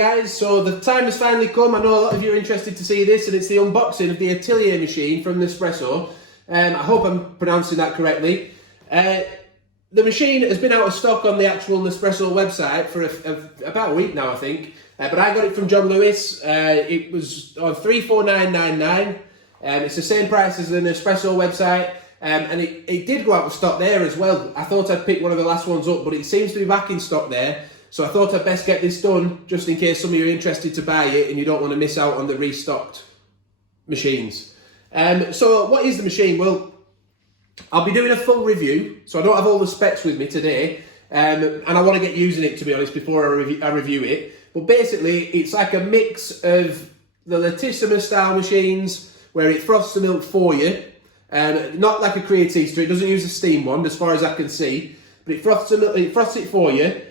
guys, so the time has finally come. I know a lot of you are interested to see this, and it's the unboxing of the Atelier machine from Nespresso. I hope I'm pronouncing that correctly. The machine has been out of stock on the actual Nespresso website for about a week now, I think. But I got it from John Lewis. It was on $349.99. It's the same price as the Nespresso website. And it did go out of stock there as well. I thought I'd pick one of the last ones up, but it seems to be back in stock there. So I thought I'd best get this done, just in case some of you are interested to buy it and you don't want to miss out on the restocked machines. So what is the machine? Well, I'll be doing a full review, so I don't have all the specs with me today. And I want to get using it, to be honest, before I review it. But basically, it's like a mix of the Latissima style machines, where it froths the milk for you. Not like a Creatista, it doesn't use a steam one, as far as I can see. But it froths it for you.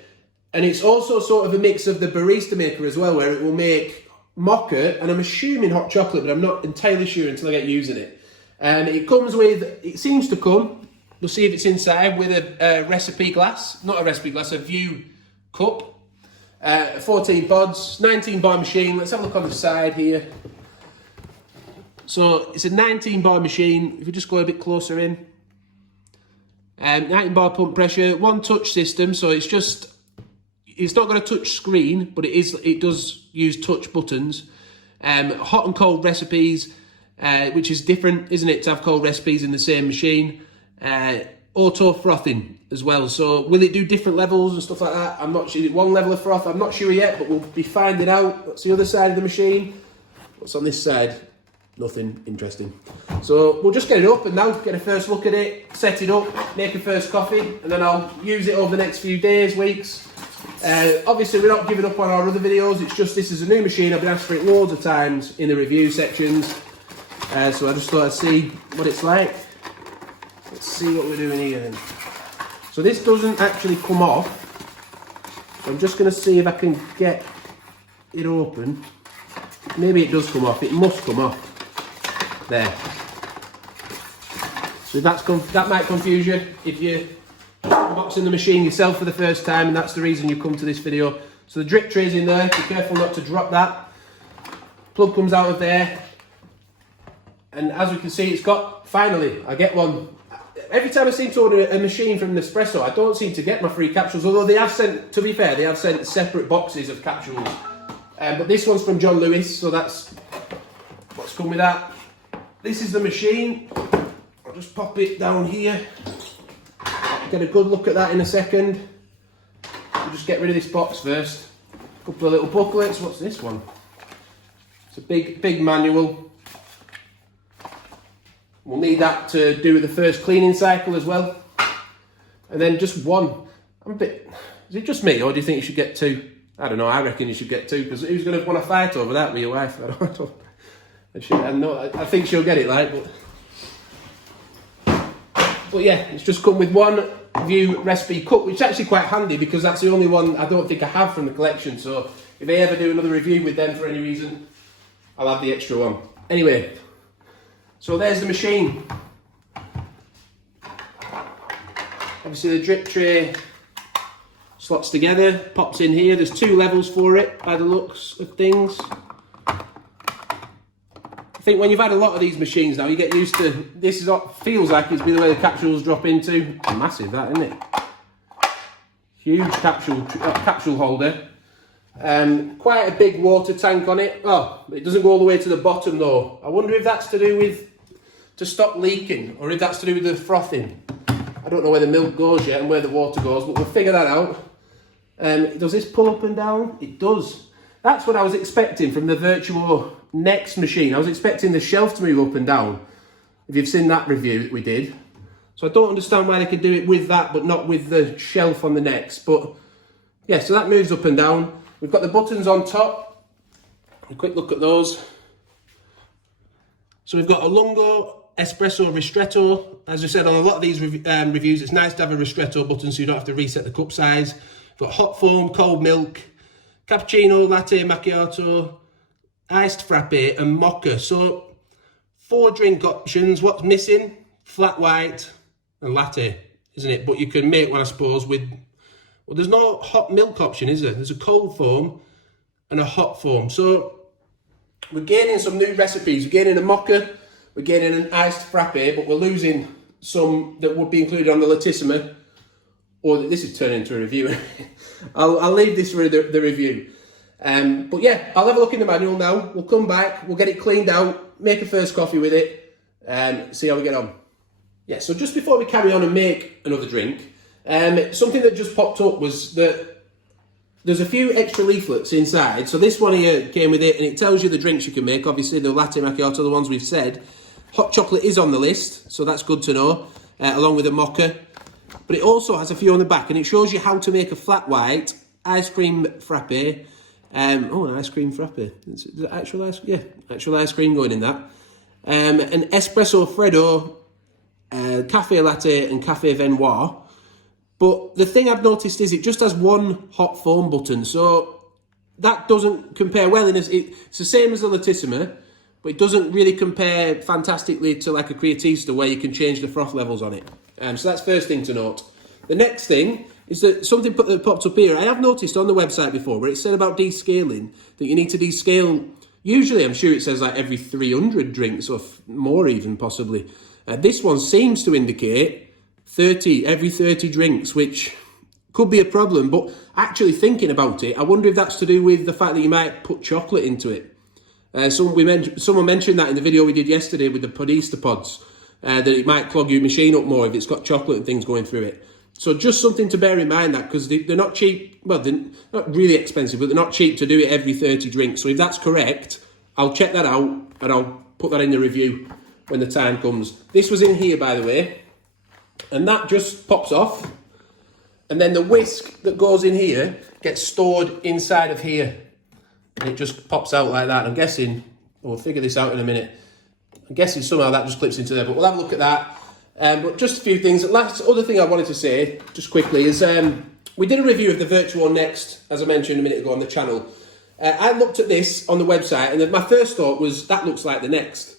And it's also sort of a mix of the barista maker as well, where it will make mocha, and I'm assuming hot chocolate, but I'm not entirely sure until I get using it. And it comes with, it seems to come, we'll see if it's inside, with a recipe glass, not a recipe glass, a view cup. 14 pods, 19 bar machine. Let's have a look on the side here. So it's a 19 bar machine. If we just go a bit closer in. 19 bar pump pressure, one touch system, so it's not got a touch screen, but it does use touch buttons. Hot and cold recipes, which is different, isn't it, to have cold recipes in the same machine. Auto frothing as well. So will it do different levels and stuff like that? I'm not sure. One level of froth, I'm not sure yet, but we'll be finding out. That's the other side of the machine. What's on this side? Nothing interesting. So we'll just get it up and now get a first look at it, set it up, make a first coffee, and then I'll use it over the next few days, weeks. Obviously, we're not giving up on our other videos. It's just this is a new machine. I've been asked for it loads of times in the review sections. So I just thought I'd see what it's like. Let's see what we're doing here then. So this doesn't actually come off. So I'm just going to see if I can get it open. Maybe it does come off. It must come off. There. So that might confuse you if you're unboxing the machine yourself for the first time, and that's the reason you come to this video. So the drip tray's in there. Be careful not to drop that. Plug comes out of there. And as we can see, it's got, finally, I get one. Every time I seem to order a machine from Nespresso, I don't seem to get my free capsules, although they have sent, to be fair, they have sent separate boxes of capsules. But this one's from John Lewis, so that's what's come with that. This is the machine. I'll just pop it down here. Get a good look at that in a second. We'll just get rid of this box first. A couple of little booklets. What's this one? It's a big manual. We'll need that to do with the first cleaning cycle as well. And then just one. Is it just me, or do you think you should get two? I don't know, I reckon you should get two, because who's going to want to fight over that with your wife? I think she'll get it, like, but yeah, it's just come with one view recipe cup, which is actually quite handy, because that's the only one I don't think I have from the collection. So if I ever do another review with them for any reason, I'll have the extra one. Anyway, so there's the machine. Obviously the drip tray slots together, pops in here. There's two levels for it by the looks of things. I think when you've had a lot of these machines now, you get used to, this is what feels like it's be the way the capsules drop into. Massive that, isn't it? Huge capsule holder. Quite a big water tank on it. Oh, it doesn't go all the way to the bottom though. I wonder if that's to do with, to stop leaking, or if that's to do with the frothing. I don't know where the milk goes yet and where the water goes, but we'll figure that out. Does this pull up and down? It does. That's what I was expecting from the Virtuo Next machine. I was expecting the shelf to move up and down, if you've seen that review that we did. So I don't understand why they could do it with that, but not with the shelf on the Next. But yeah, so that moves up and down. We've got the buttons on top. A quick look at those. So we've got a Lungo Espresso Ristretto. As I said on a lot of these reviews, it's nice to have a Ristretto button so you don't have to reset the cup size. We've got hot foam, cold milk, cappuccino, latte, macchiato, iced frappe and mocha. So 4 drink options. What's missing? Flat white and latte, isn't it? But you can make one, I suppose, with, well, there's no hot milk option, is there? There's a cold foam and a hot foam. So we're gaining some new recipes. We're gaining a mocha, we're gaining an iced frappe, but we're losing some that would be included on the Latissima. Or this is turning into a review. I'll leave this for the review. But yeah, I'll have a look in the manual now. We'll come back, we'll get it cleaned out, make a first coffee with it, and see how we get on. Yeah, so just before we carry on and make another drink, something that just popped up was that there's a few extra leaflets inside. So this one here came with it, and it tells you the drinks you can make. Obviously, the latte macchiato, the ones we've said. Hot chocolate is on the list, so that's good to know, along with a mocha. But it also has a few on the back, and it shows you how to make a flat white ice cream frappe. An ice cream frappe. Is it actual ice? Yeah, actual ice cream going in that. An espresso freddo, cafe latte, and cafe venoise. But the thing I've noticed is it just has one hot foam button, so that doesn't compare well. It's the same as the Latissima, but it doesn't really compare fantastically to like a Creatista where you can change the froth levels on it. So that's first thing to note. The next thing is that something that popped up here. I have noticed on the website before where it said about descaling, that you need to descale. Usually I'm sure it says like every 300 drinks or more even possibly. This one seems to indicate every 30 drinks, which could be a problem. But actually thinking about it, I wonder if that's to do with the fact that you might put chocolate into it. Someone mentioned that in the video we did yesterday with the Podista pods, that it might clog your machine up more if it's got chocolate and things going through it. So just something to bear in mind, that because they're not cheap. Well, they're not really expensive, but they're not cheap to do it every 30 drinks. So if that's correct, I'll check that out and I'll put that in the review when the time comes. This was in here, by the way, and that just pops off. And then the whisk that goes in here gets stored inside of here. And it just pops out like that. I'm guessing, we'll figure this out in a minute. I'm guessing somehow that just clips into there, but we'll have a look at that. But just a few things. The last other thing I wanted to say, just quickly, is we did a review of the Virtual Next, as I mentioned a minute ago on the channel. I looked at this on the website, and my first thought was, that looks like the Next.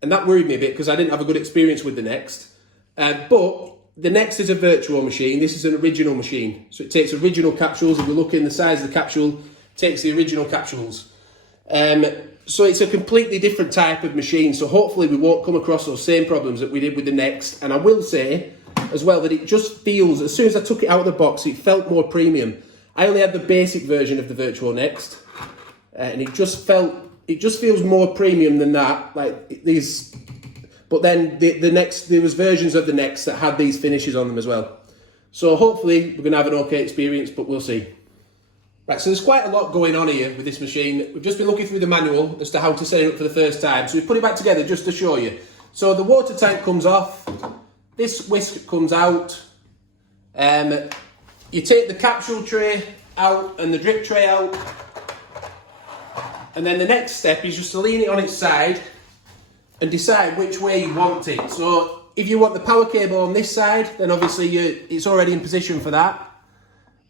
And that worried me a bit, because I didn't have a good experience with the Next. But the Next is a virtual machine. This is an original machine. So it takes original capsules. If we look in the size of the capsule, it takes the original capsules. So it's a completely different type of machine. So hopefully we won't come across those same problems that we did with the Next. And I will say as well that it just feels, as soon as I took it out of the box, it felt more premium. I only had the basic version of the Virtual Next, and it just feels more premium than that. Like these, but then the Next, there was versions of the Next that had these finishes on them as well. So hopefully we're gonna have an okay experience, but we'll see. Right, so there's quite a lot going on here with this machine. We've just been looking through the manual as to how to set it up for the first time. So we've put it back together just to show you. So the water tank comes off, this whisk comes out, you take the capsule tray out and the drip tray out, and then the next step is just to lean it on its side and decide which way you want it. So if you want the power cable on this side, then obviously it's already in position for that.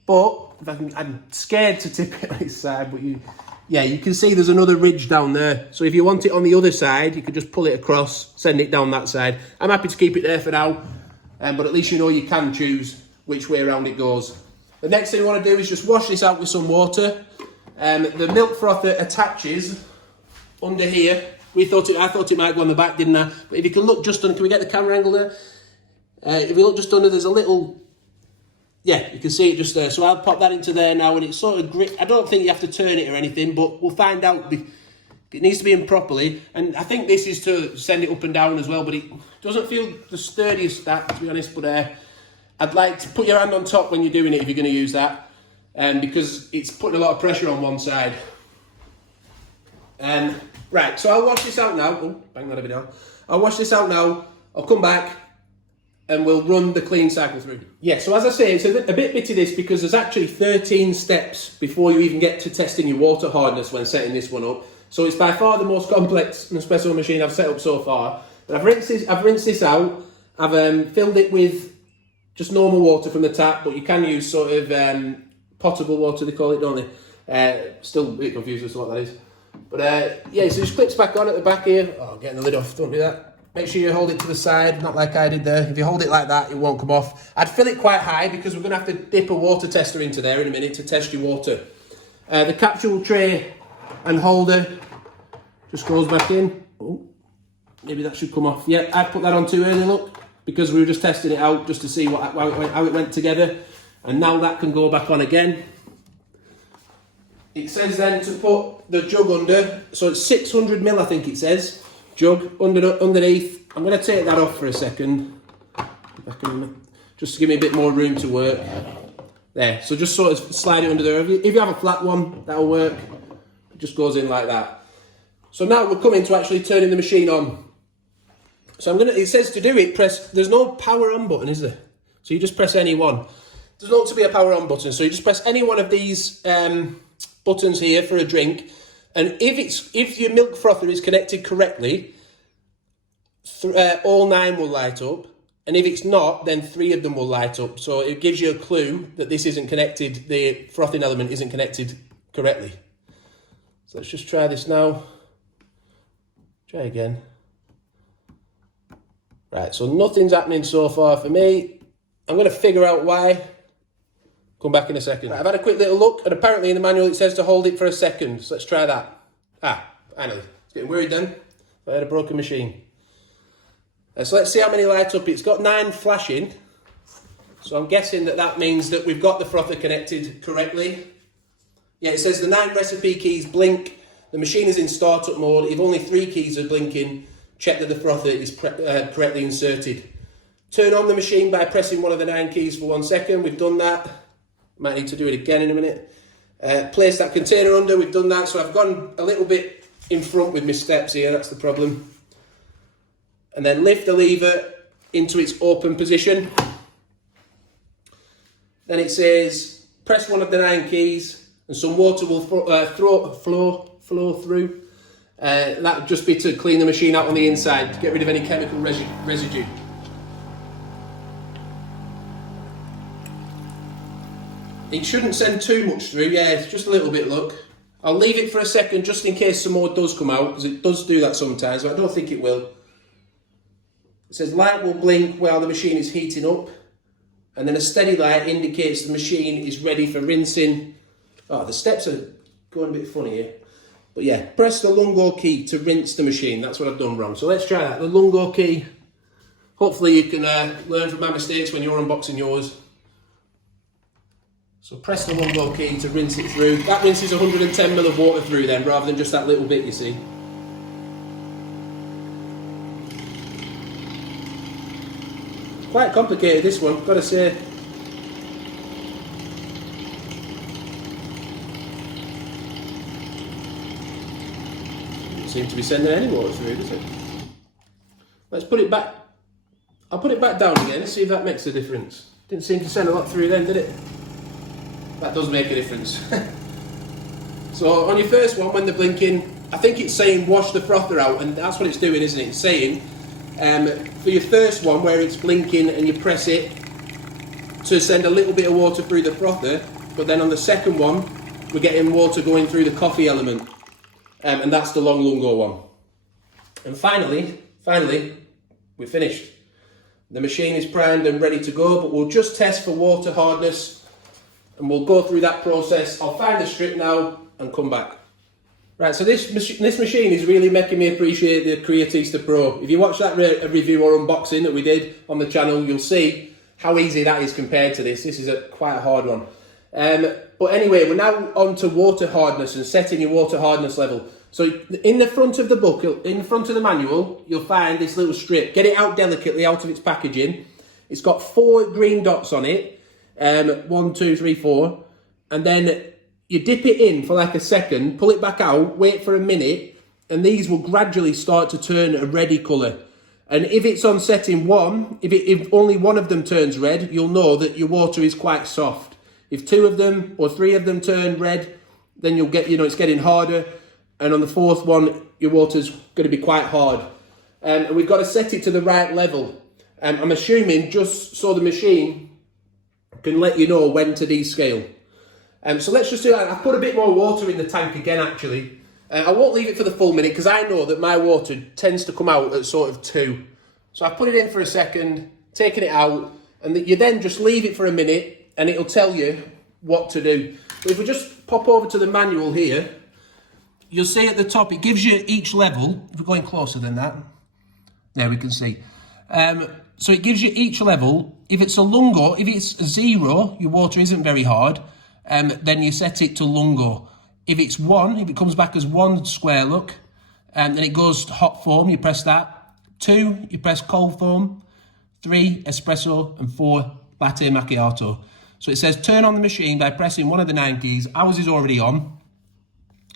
But I'm scared to tip it on its side, but you can see there's another ridge down there. So if you want it on the other side, you could just pull it across, send it down that side. I'm happy to keep it there for now, but at least you know you can choose which way around it goes. The next thing you want to do is just wash this out with some water. The milk frother attaches under here. I thought it might go on the back, didn't I? But if you can look just under, can we get the camera angle there? If you look just under, there's a little, yeah, you can see it just there. So I'll pop that into there now, and it's sort of grip. I don't think you have to turn it or anything, but we'll find out. It needs to be in properly, and I think this is to send it up and down as well, but it doesn't feel the sturdiest that, to be honest, but I'd like to put your hand on top when you're doing it if you're going to use that, because it's putting a lot of pressure on one side. Right, so I'll wash this out now. Oh, bang that a bit down. I'll wash this out now. I'll come back and we'll run the clean cycle through. Yeah, so as I say, it's a bit bitty this, because there's actually 13 steps before you even get to testing your water hardness when setting this one up. So it's by far the most complex Nespresso machine I've set up so far. But I've rinsed this out. I've filled it with just normal water from the tap, but you can use sort of potable water, they call it, don't they? Still a bit confused as to what that is. But yeah, so it just clips back on at the back here. Oh, getting the lid off, don't do that. Make sure you hold it to the side, not like I did there. If you hold it like that, it won't come off. I'd fill it quite high, because we're going to have to dip a water tester into there in a minute to test your water. The capsule tray and holder just goes back in. Oh, maybe that should come off. Yeah, I put that on too early, look, because we were just testing it out just to see how it went together. And now that can go back on again. It says then to put the jug under, so it's 600 ml, I think it says, jug underneath. I'm going to take that off for a second, just to give me a bit more room to work. There, so just sort of slide it under there. If you have a flat one, that'll work. It just goes in like that. So now we're coming to actually turning the machine on. So it says to do it, there's no power on button, is there? So you just press any one. There's not to be a power on button, so you just press any one of these buttons here for a drink, and if your milk frother is connected correctly, all 9 will light up, and if it's not, then 3 of them will light up. So it gives you a clue that this isn't connected, the frothing element isn't connected correctly. So let's just try this now. Try again. Right, so nothing's happening so far for me. I'm going to figure out why. Come back in a second. Right, I've had a quick little look, and apparently in the manual it says to hold it for a second. So let's try that. Finally. It's getting worried then. I had a broken machine. So let's see how many light up. It's got 9 flashing. So I'm guessing that means that we've got the frother connected correctly. Yeah, it says the 9 recipe keys blink. The machine is in startup mode. If only 3 keys are blinking, check that the frother is correctly inserted. Turn on the machine by pressing one of the 9 keys for 1 second. We've done that. Might need to do it again in a minute. Place that container under. We've done that. So I've gone a little bit in front with my steps here. That's the problem. And then lift the lever into its open position. Then it says press one of the 9 keys and some water will flow through. That would just be to clean the machine out on the inside, to get rid of any chemical residue. It shouldn't send too much through, yeah, it's just a little bit, look. I'll leave it for a second just in case some more does come out, because it does do that sometimes, but I don't think it will. It says light will blink while the machine is heating up, and then a steady light indicates the machine is ready for rinsing. Oh, the steps are going a bit funny here. But yeah, press the lungo key to rinse the machine. That's what I've done wrong. So let's try that. The lungo key. Hopefully you can learn from my mistakes when you're unboxing yours. So press the lungo key to rinse it through. That rinses 110 ml of water through then, rather than just that little bit, you see. Quite complicated, this one, gotta say. Doesn't seem to be sending any water through, does it? Let's put it back. I'll put it back down again, see if that makes a difference. Didn't seem to send a lot through then, did it? That does make a difference. So on your first one, when they're blinking, I think it's saying wash the frother out, and that's what it's doing, isn't it? It's saying, for your first one where it's blinking and you press it to send a little bit of water through the frother, but then on the second one, we're getting water going through the coffee element, and that's the long lungo one. And finally, we're finished. The machine is primed and ready to go, but we'll just test for water hardness, and we'll go through that process. I'll find the strip now and come back. Right, so this machine is really making me appreciate the Creatista Pro. If you watch that review or unboxing that we did on the channel, you'll see how easy that is compared to this. This is quite a hard one. But anyway, we're now on to water hardness and setting your water hardness level. So in the front of the book, in the front of the manual, you'll find this little strip. Get it out delicately out of its packaging. It's got 4 green dots on it. 1, 2, 3, 4. And then you dip it in for like a second, pull it back out, wait for a minute, and these will gradually start to turn a reddy colour. And if it's on setting 1, if only one of them turns red, you'll know that your water is quite soft. If 2 of them or 3 of them turn red, then you'll get, it's getting harder. And on the 4th one, your water's going to be quite hard. And we've got to set it to the right level. I'm assuming just so the machine can let you know when to descale. So let's just do that. I've put a bit more water in the tank again, actually. I won't leave it for the full minute because I know that my water tends to come out at sort of 2. So I've put it in for a second, taken it out, and you then just leave it for a minute and it'll tell you what to do. But if we just pop over to the manual here, you'll see at the top, it gives you each level. If we're going closer than that, there we can see. So it gives you each level. If it's a lungo, if it's 0, your water isn't very hard, then you set it to lungo. If it's 1, if it comes back as 1 square look, then it goes to hot foam, you press that. 2, you press cold foam. 3, espresso, and 4, latte macchiato. So it says turn on the machine by pressing one of the 9 keys. Ours is already on.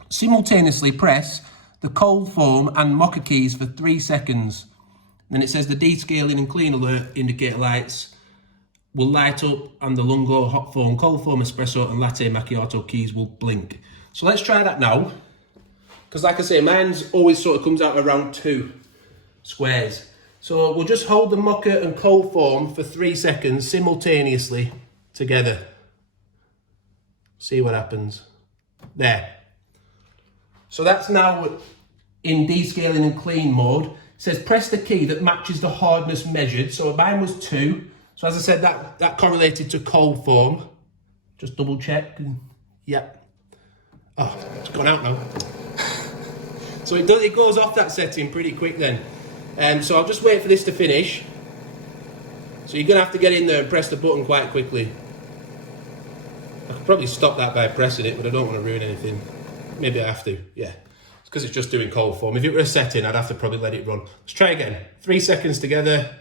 Simultaneously press the cold foam and mocha keys for 3 seconds. Then it says the descaling and clean alert indicator lights will light up and the lungo, hot foam, cold foam, espresso and latte macchiato keys will blink. So let's try that now. Because like I say, mine's always sort of comes out around 2 squares. So we'll just hold the mocha and cold foam for 3 seconds simultaneously together. See what happens. There. So that's now in descaling and clean mode. It says press the key that matches the hardness measured. So mine was 2. So as I said, that correlated to cold foam. Just double check. Yep. Oh, it's gone out now. So it goes off that setting pretty quick then. So I'll just wait for this to finish. So you're going to have to get in there and press the button quite quickly. I could probably stop that by pressing it, but I don't want to ruin anything. Maybe I have to, yeah. It's because it's just doing cold foam. If it were a setting, I'd have to probably let it run. Let's try again. 3 seconds together.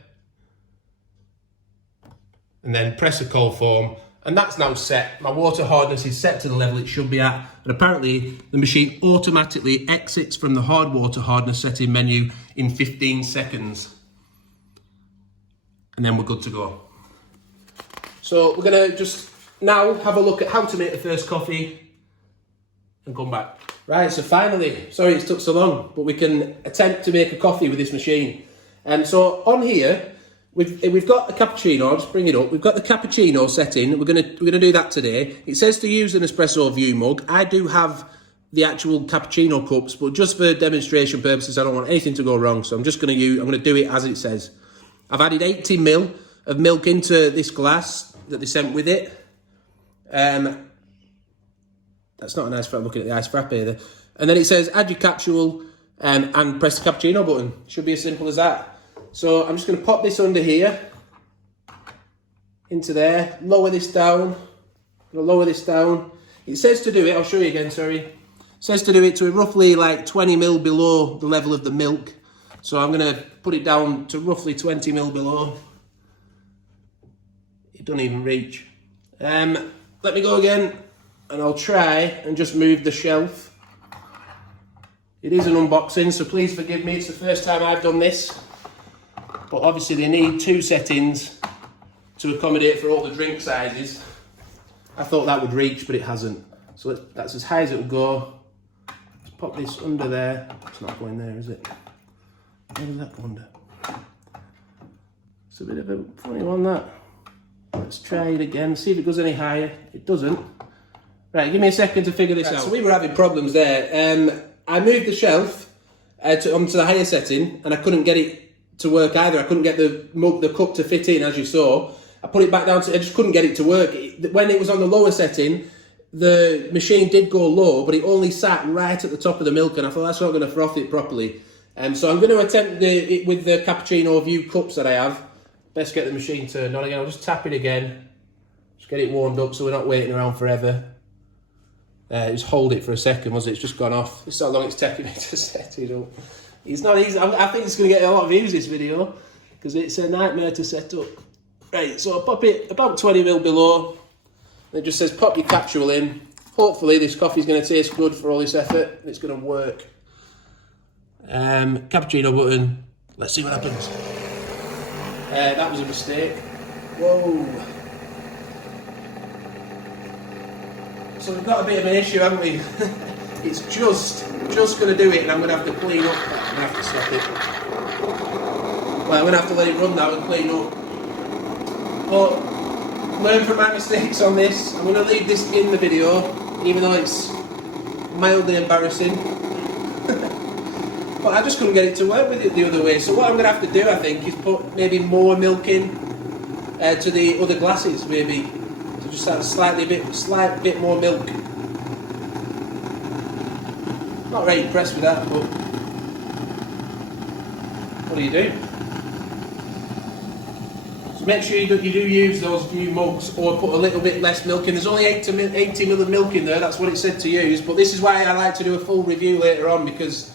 And then press the cold foam. And that's now set. My water hardness is set to the level it should be at. And apparently the machine automatically exits from the hard water hardness setting menu in 15 seconds. And then we're good to go. So we're gonna just now have a look at how to make the first coffee and come back. Right, so finally, sorry it took so long, but we can attempt to make a coffee with this machine. And so on here, we've got a cappuccino. I'll just bring it up. We've got the cappuccino setting. We're gonna do that today. It says to use an espresso view mug. I do have the actual cappuccino cups, but just for demonstration purposes, I don't want anything to go wrong. So I'm gonna do it as it says. I've added 80 ml of milk into this glass that they sent with it. That's not a nice frappe. Looking at the ice frappe there. And then it says add your capsule and press the cappuccino button. Should be as simple as that. So I'm just going to pop this under here, into there, lower this down, It says to do it, I'll show you again, sorry. It says to do it to roughly like 20 ml below the level of the milk. So I'm going to put it down to roughly 20 ml below. It doesn't even reach. Let me go again, and I'll try and just move the shelf. It is an unboxing, so please forgive me, it's the first time I've done this. But obviously they need 2 settings to accommodate for all the drink sizes. I thought that would reach, but it hasn't. So that's as high as it will go. Let's pop this under there. It's not going there, is it? Where does that go under? It's a bit of a funny one, that. Let's try it again, see if it goes any higher. It doesn't. Right, give me a second to figure this out. So we were having problems there. I moved the shelf onto the higher setting, and I couldn't get it to work either. I couldn't get the cup to fit in, as you saw. I put it back down I just couldn't get it to work. When it was on the lower setting, the machine did go low, but it only sat right at the top of the milk, and I thought that's not going to froth it properly. So I'm going to attempt it with the cappuccino view cups that I have. Best get the machine turned on again. I'll just tap it again. Just get it warmed up so we're not waiting around forever. Just hold it for a second, was it? It's just gone off. This is how long it's taking me to set it up. It's not easy. I think it's going to get a lot of views, this video, because it's a nightmare to set up. Right, so I'll pop it about 20 ml below. It just says pop your capsule in. Hopefully this coffee's going to taste good for all this effort. It's going to work. Cappuccino button. Let's see what happens. That was a mistake. Whoa. So we've got a bit of an issue, haven't we? It's just going to do it, and I'm going to have to clean up. I'm going to have to stop it. Well, I'm going to have to let it run now and clean up. But learn from my mistakes on this. I'm going to leave this in the video, even though it's mildly embarrassing. But I just couldn't get it to work with it the other way. So what I'm going to have to do, I think, is put maybe more milk in to the other glasses, maybe. To just add slight bit more milk. Not very impressed with that, but what do you do? So make sure you do use those few mugs, or put a little bit less milk in. There's only 80 ml of milk in there, that's what it said to use, but this is why I like to do a full review later on, because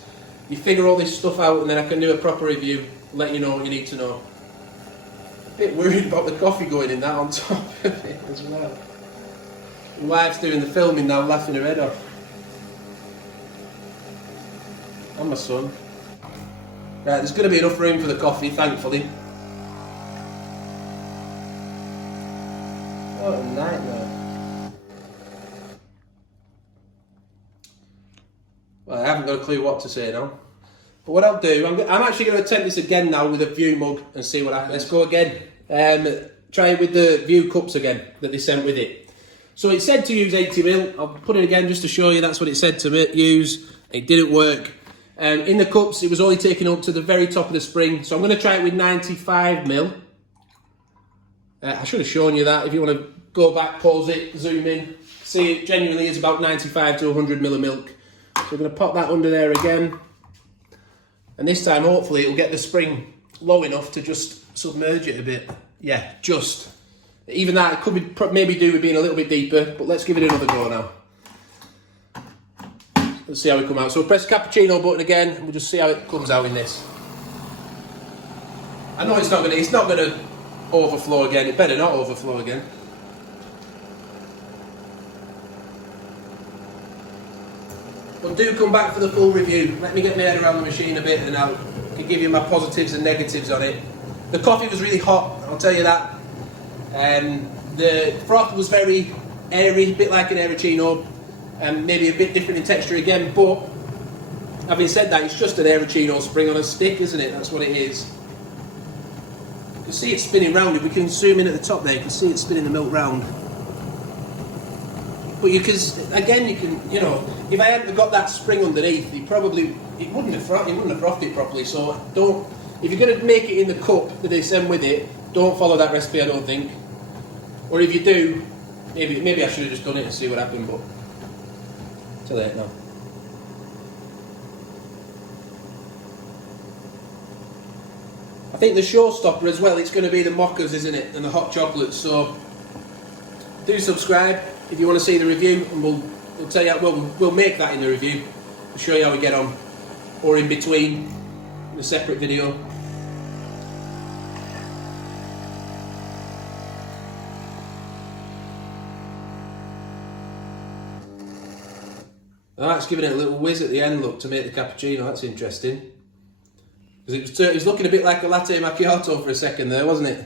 you figure all this stuff out and then I can do a proper review, let you know what you need to know. A bit worried about the coffee going in that on top of it as well. My wife's doing the filming now, laughing her head off. And my son. Right, there's going to be enough room for the coffee, thankfully. What a nightmare. Well, I haven't got a clue what to say now. But what I'll do, I'm actually going to attempt this again now with a View mug and see what happens. Let's go again. Try it with the View cups again that they sent with it. So it said to use 80 ml. I'll put it again just to show you that's what it said to use. It didn't work. In the cups, it was only taken up to the very top of the spring. So I'm going to try it with 95 ml. I should have shown you that. If you want to go back, pause it, zoom in, see it genuinely is about 95 to 100 ml of milk. So we're going to pop that under there again. And this time, hopefully, it'll get the spring low enough to just submerge it a bit. Yeah, just. Even that, it could be maybe do with being a little bit deeper, but let's give it another go now. Let's see how we come out. So we'll press the cappuccino button again, and we'll just see how it comes out in this. I know it's not gonna overflow again. It better not overflow again. But do come back for the full review. Let me get my head around the machine a bit, and I can give you my positives and negatives on it. The coffee was really hot, I'll tell you that. The froth was very airy, a bit like an Aeroccino, and maybe a bit different in texture again, but having said that, it's just an Aeroccino spring on a stick, isn't it? That's what it is. You can see it spinning round. If we can zoom in at the top there, you can see it spinning the milk round. But you can, again, you can, you know, if I hadn't got that spring underneath, it wouldn't have frothed it properly. So if you're going to make it in the cup that they send with it, don't follow that recipe, I don't think. Or if you do, maybe I should have just done it and see what happened, but too late now. I think the showstopper as well, it's going to be the mochas, isn't it, and the hot chocolates. So do subscribe if you want to see the review, and we'll tell you. We'll make that in the review. We'll show you how we get on, or in between, in a separate video. Oh, it's giving it a little whiz at the end, look, to make the cappuccino. That's interesting. Because it was looking a bit like a latte macchiato for a second there, wasn't it?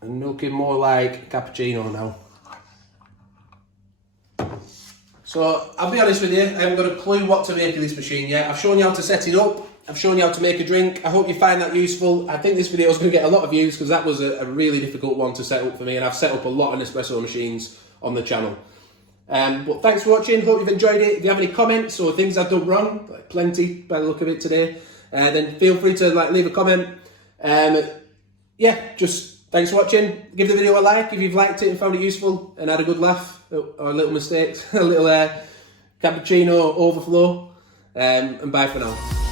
And looking more like a cappuccino now. So, I'll be honest with you, I haven't got a clue what to make of this machine yet. I've shown you how to set it up. I've shown you how to make a drink. I hope you find that useful. I think this video is going to get a lot of views because that was a really difficult one to set up for me, and I've set up a lot of Nespresso machines on the channel. But thanks for watching, hope you've enjoyed it. If you have any comments or things I've done wrong, like plenty by the look of it today, then feel free to leave a comment. Yeah, just thanks for watching. Give the video a like if you've liked it and found it useful and had a good laugh, or little mistakes, a little cappuccino overflow, and bye for now.